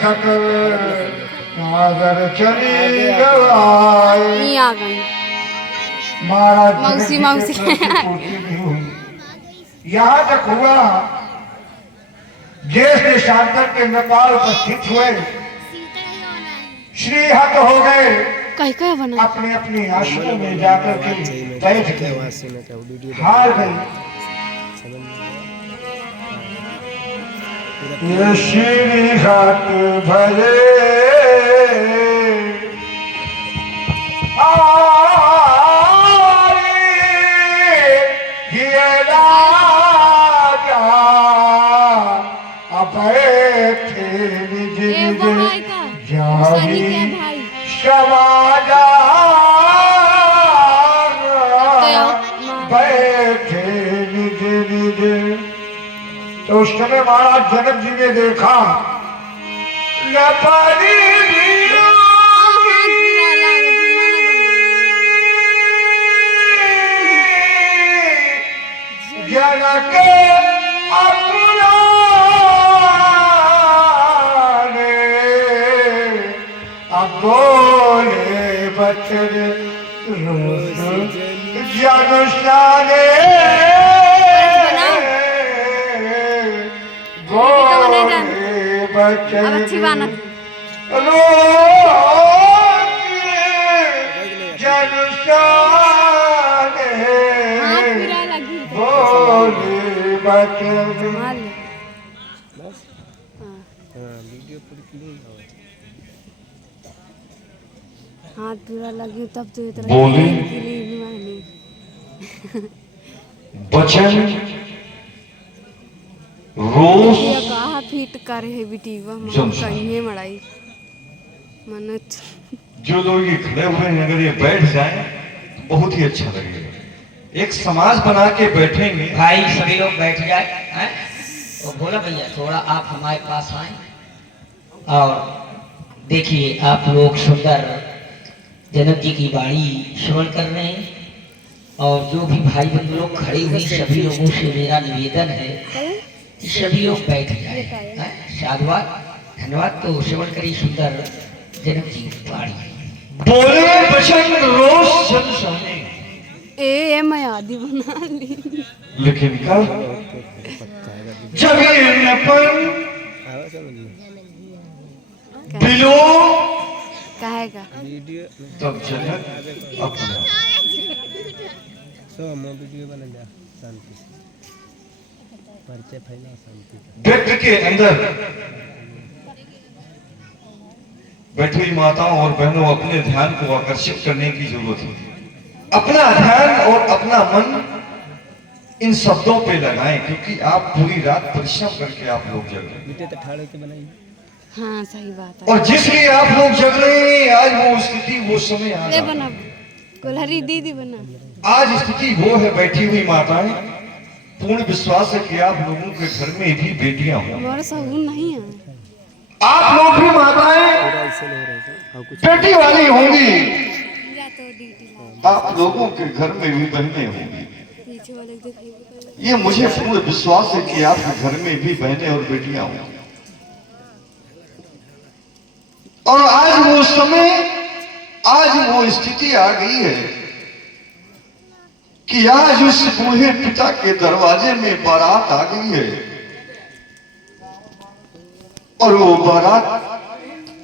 सकल नागर चली गवाए। नहीं आ गई महाराज मौसी मौसी यहाँ तक हुआ देश देशांतर के नेपाल उपस्थित हुए, श्री हत हो गए, कहीं कहीं बना अपने अपने आश्रम में जाकर के बैठ गए, हार गई। ये श्री हत भजे बैठे निज निज। तो उस समय महाराज जनक जी ने देखा नेपाली जनक अपना बोले बचन जनुषाने बोले बचन जनुषाने बोले बचन। हाथ पूरा लगी तब तो इतना बोले बचन रोज कहा फिट करे है बिटीवा कहीं मड़ाई मनत। जो लोग ये खड़े हुए हैं अगर ये बैठ जाएं बहुत ही अच्छा लगेगा। एक समाज बना के बैठेंगे। भाई सभी लोग बैठ जाए हैं? और बोला भैया थोड़ा आप हमारे पास आए और देखिए आप लोग सुंदर जनक जी की वाणी श्रवण कर रहे हैं। और जो भी भाई बंधु लोग खड़े हुए सभी लोगों से मेरा निवेदन है कि सभी लोग बैठ जाए। साधुवाद धन्यवाद। तो श्रवण करिए सुंदर जनक जी की वाणी। बोले बचन रोज जनुषाने ए मैं आदि बना ली लेकिन कल जब ये नपन बिलो कहेगा तब जनक अपना व्यक्ति के अंदर बैठी हुई माताओं और बहनों अपने ध्यान को आकर्षित करने की जरूरत है। अपना ध्यान और अपना मन इन शब्दों पे लगाएं क्योंकि आप पूरी रात परिश्रम करके आप लोग जग रहे हैं। हाँ सही बात है। और जिसलिए आप लोग जग रहे हैं आज वो स्थिति वो समय आ ले बना कोल्हारी दीदी बना। आज स्थिति वो है बैठी हुई माताएं पूर्ण विश्वास है कि आप लोगों के घर में भी बेटियां हों। हमारा सहूर नहीं है। आप लोग भी माताएं बेटी वाली होंगी। आप लोगों के घर में भी बहनें होंगी। ये मुझे पूर्ण विश्वास है कि आपके घर में भी बहनें और बेटियां होंगी। और आज वो समय आज वो स्थिति आ गई है कि आज उस बूढ़े पिता के दरवाजे में बारात आ गई है और वो बारात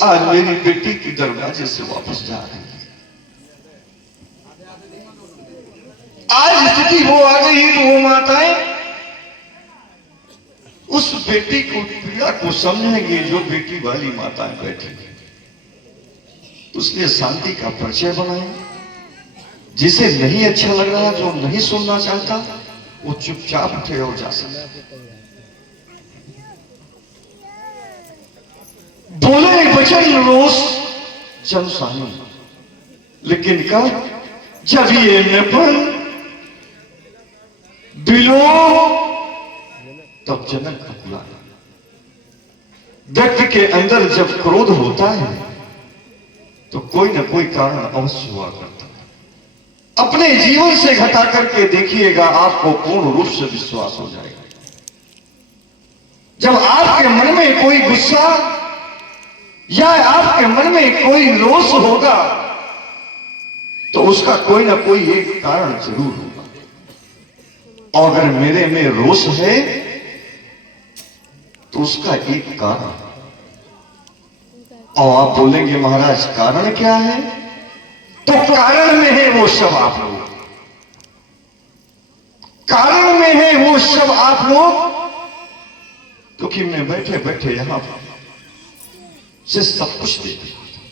आज मेरी बेटी के दरवाजे से वापस जा रही है। आज स्थिति वो आ गई है तो वो माताएं उस बेटी को पीड़ा को समझेंगे जो बेटी वाली माताएं बैठी है। उसके शांति का परिचय बनाएं। जिसे नहीं अच्छा लग रहा जो नहीं सुनना चाहता वो चुपचाप उठे और जा सकता। बोले बचन रोज जनुषाने लेकिन कब जब ये नपन बिलो तब जनक का बुलाना। व्यक्ति के अंदर जब क्रोध होता है तो कोई ना कोई कारण अवश्य हुआ करता है। अपने जीवन से घटा करके देखिएगा आपको पूर्ण रूप से विश्वास हो जाएगा। जब आपके मन में कोई गुस्सा या आपके मन में कोई रोष होगा तो उसका कोई ना कोई एक कारण जरूर होगा। और अगर मेरे में रोष है तो उसका एक कारण। और आप बोलेंगे महाराज कारण क्या है? तो कारण में है वो सब आप लोग, कारण में है वो सब आप लोग। क्योंकि मैं बैठे बैठे यहां से सब कुछ देख रहा था,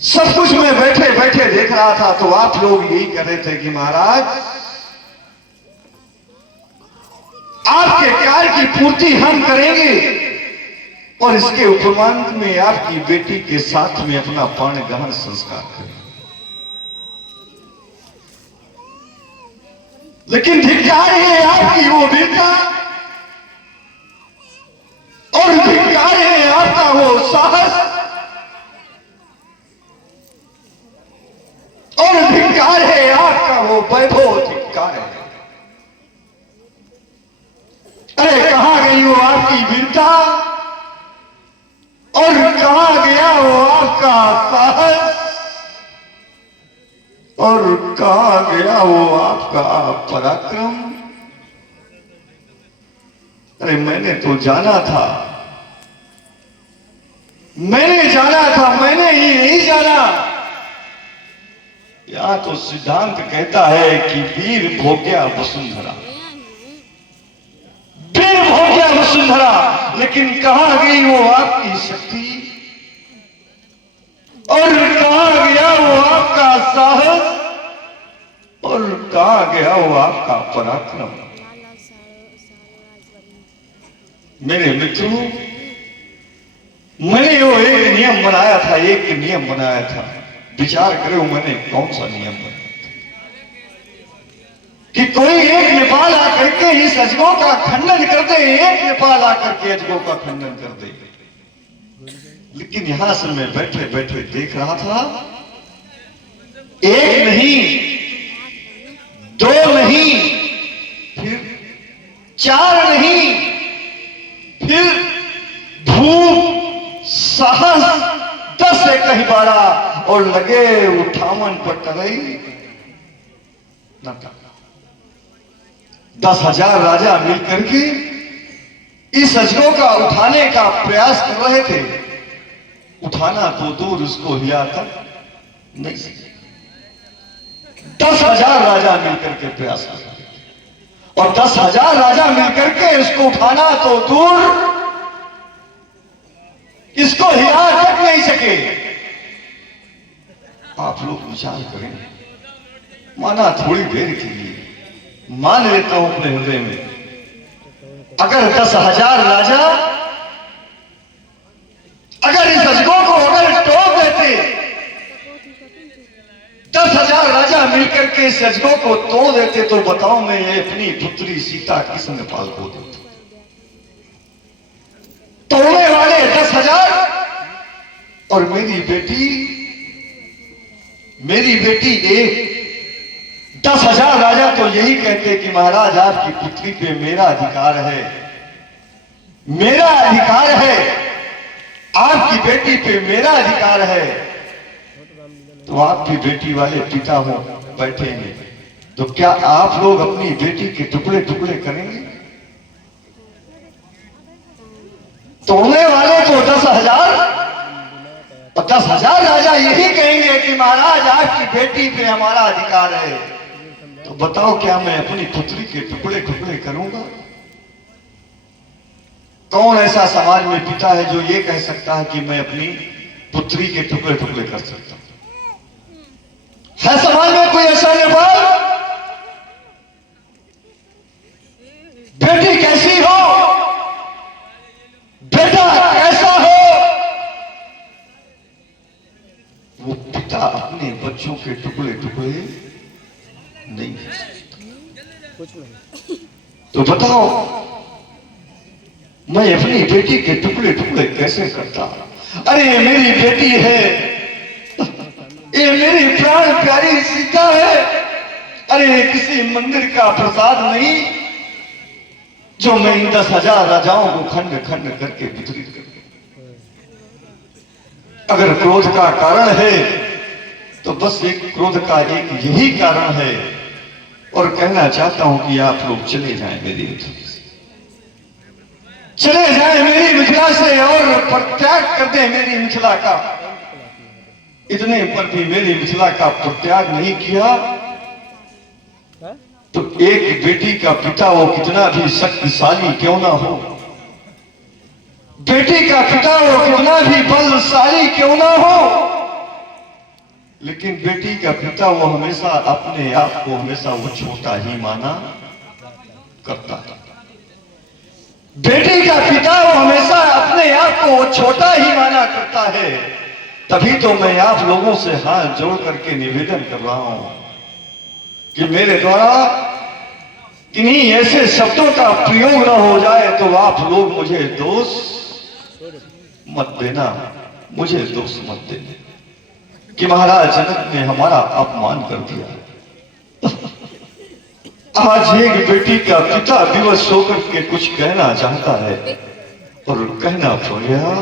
सब कुछ मैं बैठे बैठे देख रहा था। तो आप लोग यही कह रहे थे कि महाराज आपके कार्य की पूर्ति हम करेंगे और इसके उपरांत में आपकी बेटी के साथ में अपना पाण ग्रहण संस्कार करें। लेकिन धिक्कार है आपकी वो बेटा और धिक्कार है आपका वो साहस और धिक्कार है आपका वो वैभव, धिक्कार है। अरे कहां गई वो आपकी वीरता और कहां गया वो आपका साहस और कहां गया वो आपका पराक्रम? अरे मैंने तो जाना था, मैंने ही नहीं जाना। यहां तो सिद्धांत कहता है कि वीर भोग्या वसुंधरा, वीर भोग्या वसुंधरा। लेकिन कहां गई वो आपकी शक्ति और कहां गया वो आपका साहस और कहां गया वो आपका पराक्रम? मेरे मित्रों, मैंने वो एक नियम बनाया था, एक नियम बनाया था। विचार करो मैंने कौन सा नियम बनाया कि कोई एक नेपाल आकर के इस अजगों का खंडन कर दे, एक नेपाल आकर के अजगों का खंडन कर दे। लेकिन यहां से मैं बैठे बैठे देख रहा था, एक नहीं, दो नहीं, फिर चार नहीं, फिर धूप साहस 10 से कहीं बारा और लगे उठावन पर टरई न 10,000 राजा मिलकर के इस अजगों का उठाने का प्रयास कर रहे थे। उठाना तो दूर, उसको हिला तक नहीं सके। 10,000 राजा मिलकर के प्रयास कर रहे थे और 10,000 राजा मिलकर के इसको उठाना तो दूर, इसको हिला तक नहीं सके। आप लोग विचार करें, माना थोड़ी देर के लिए मान लेता हूं अपने हृदय में, अगर 10,000 राजा अगर इस अजगों को अगर टोक देते, 10,000 राजा मिलकर के इस अजगों को तोड़ देते, तो बताओ मैं ये अपनी पुत्री सीता किस नेपाल को देता? तोड़ने वाले 10,000 और मेरी बेटी एक। 10,000 राजा तो यही कहते कि महाराज आपकी पुत्री पे मेरा अधिकार है, मेरा अधिकार है, आपकी बेटी पे मेरा अधिकार है। तो आपकी बेटी वाले पिता हो बैठे हैं, तो क्या आप लोग अपनी बेटी के टुकड़े टुकड़े करेंगे? तोड़ने वाले तो 10,000 और 10,000 राजा यही कहेंगे कि महाराज आपकी बेटी पे हमारा अधिकार है। तो बताओ क्या मैं अपनी पुत्री के टुकड़े टुकड़े करूंगा? कौन ऐसा समाज में पिता है जो ये कह सकता है कि मैं अपनी पुत्री के टुकड़े टुकड़े कर सकता हूं? है समाज में कोई ऐसा नेपाल? बेटी कैसी हो, बेटा कैसा हो, वो पिता अपने बच्चों के टुकड़े टुकड़े नहीं कर सकता। तो बताओ मैं अपनी बेटी के टुकड़े टुकड़े कैसे करता? अरे ये मेरी बेटी है, ये मेरी प्राण प्यारी सीता है। अरे किसी मंदिर का प्रसाद नहीं जो मैं इन 10,000 राजाओं को खंड खंड करके वितरित कर दूं। अगर क्रोध का कारण है तो बस एक क्रोध का एक यही कारण है, और कहना चाहता हूं कि आप लोग चले जाएं मेरी मिथिला से, चले जाएं मेरी मिथिला से और परित्याग कर दें मेरी मिथिला का। इतने पर भी मेरी मिथिला का परित्याग नहीं किया तो एक बेटी का पिता वो कितना भी शक्तिशाली क्यों ना हो, बेटी का पिता वो कितना भी बलशाली क्यों ना हो, लेकिन बेटी का पिता वो हमेशा अपने आप को हमेशा वो छोटा ही माना करता था। बेटी का पिता वो हमेशा अपने आप को वो छोटा ही माना करता है। तभी तो मैं आप लोगों से हाथ जोड़ करके निवेदन कर रहा हूं कि मेरे द्वारा किन्हीं ऐसे शब्दों का प्रयोग न हो जाए तो आप लोग मुझे दोष मत देना, मुझे दोष मत देना कि महाराज जनक ने हमारा अपमान कर दिया। आज एक बेटी का पिता विवश होकर के कुछ कहना चाहता है और कहना पड़ गया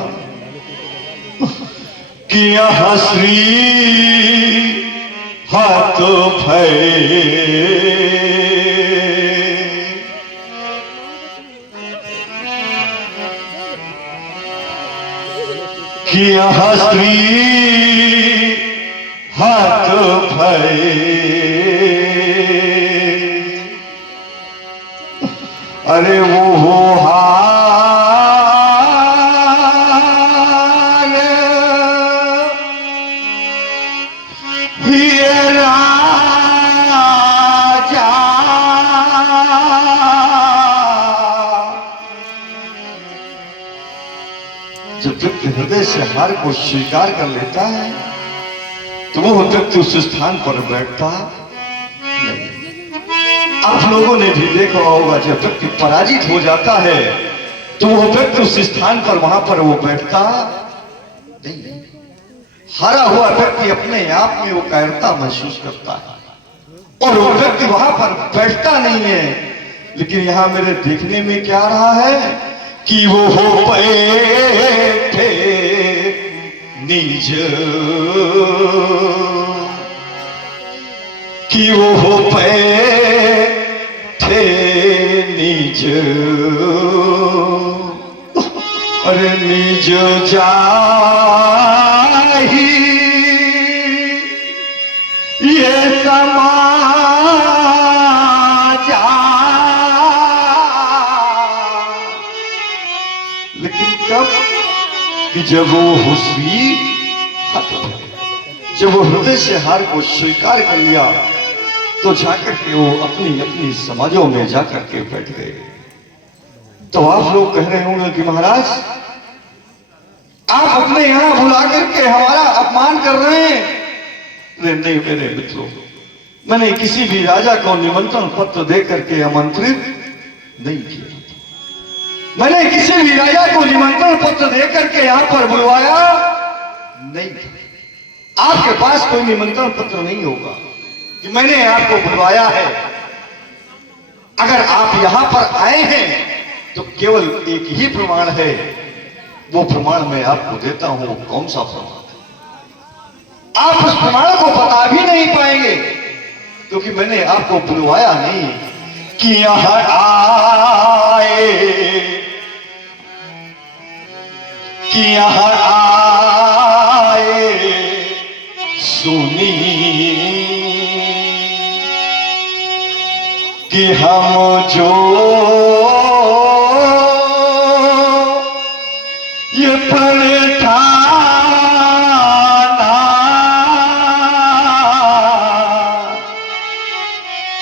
कि यहां श्री हाथ भय कि यहां स्त्री हाथ भय, अरे वो हो हाल ये राजा, जब व्यक्ति हृदय से हार को स्वीकार कर लेता है तो वो व्यक्ति उस स्थान पर बैठता नहीं। आप लोगों ने भी देखा होगा जब व्यक्ति पराजित हो जाता है तो वो व्यक्ति उस स्थान पर वहां पर वो बैठता नहीं। हारा हुआ व्यक्ति अपने आप में वो कायरता महसूस करता है और वो व्यक्ति वहां पर बैठता नहीं है। लेकिन यहां मेरे देखने में क्या आ रहा है कि वो हो बैठे निज, कि वो हो बैठे निज, अरे निज जाही ये समाजा, लेकिन कब कि जब वो हुस्री जब वो हृदय से हार को स्वीकार कर लिया तो जाकर के वो अपनी अपनी समाजों में जाकर के बैठ गए। तो आप लोग कह रहे होंगे कि महाराज आप अपने यहां बुला करके हमारा अपमान कर रहे हैं। नहीं मेरे मित्रों, मैंने किसी भी राजा को निमंत्रण पत्र दे करके आमंत्रित नहीं किया। मैंने किसी भी राजा को निमंत्रण पत्र देकर के यहां पर बुलवाया नहीं। आपके पास कोई निमंत्रण पत्र नहीं होगा कि मैंने आपको बुलवाया है। अगर आप यहां पर आए हैं तो केवल एक ही प्रमाण है, वो प्रमाण मैं आपको देता हूं। कौन सा प्रमाण? आप उस प्रमाण को बता भी नहीं पाएंगे क्योंकि मैंने आपको बुलवाया नहीं कि यहां आए, कि यहां आए सुनी कि हम जो ये प्रण ठाना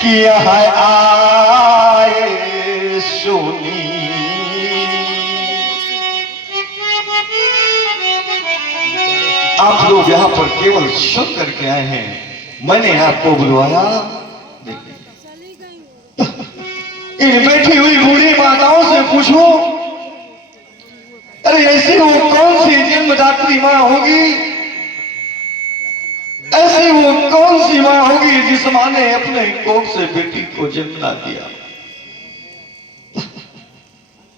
कि यहां आए सुनी, आप लोग यहां पर केवल सुन करके आए हैं, मैंने आपको बुलवाया नहीं। इन बैठी हुई बूढ़ी माताओं से पूछो, अरे ऐसी वो कौन सी जन्मदात्री मां होगी, ऐसी वो कौन सी मां होगी जिस मां ने अपने कोख से बेटी को जन्म ना दिया।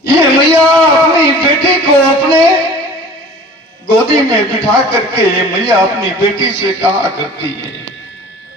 ये मैया अपनी बेटी को अपने गोदी में बिठा करके मैया अपनी बेटी से कहा करती है,